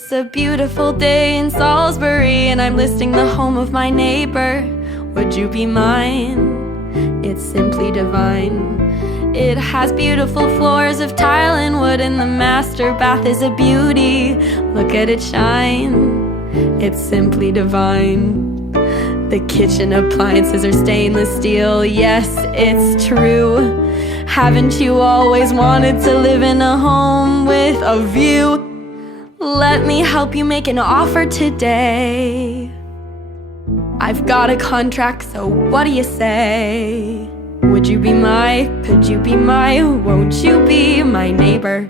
It's a beautiful day in Salisbury, and I'm listing the home of my neighbor. Would you be mine? It's simply divine. It has beautiful floors of tile and wood, and the master bath is a beauty. Look at it shine. It's simply divine. The kitchen appliances are stainless steel. Yes, it's true. Haven't you always wanted to live in a home with a view? Let me help you make an offer today. I've got a contract, so what do you say? Would you be my, could you be my, won't you be my neighbor?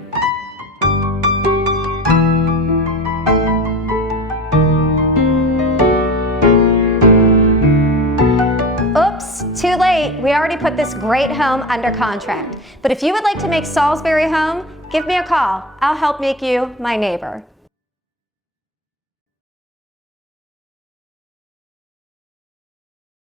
Oops, too late. We already put this great home under contract. But if you would like to make Salisbury home, give me a call. I'll help make you my neighbor.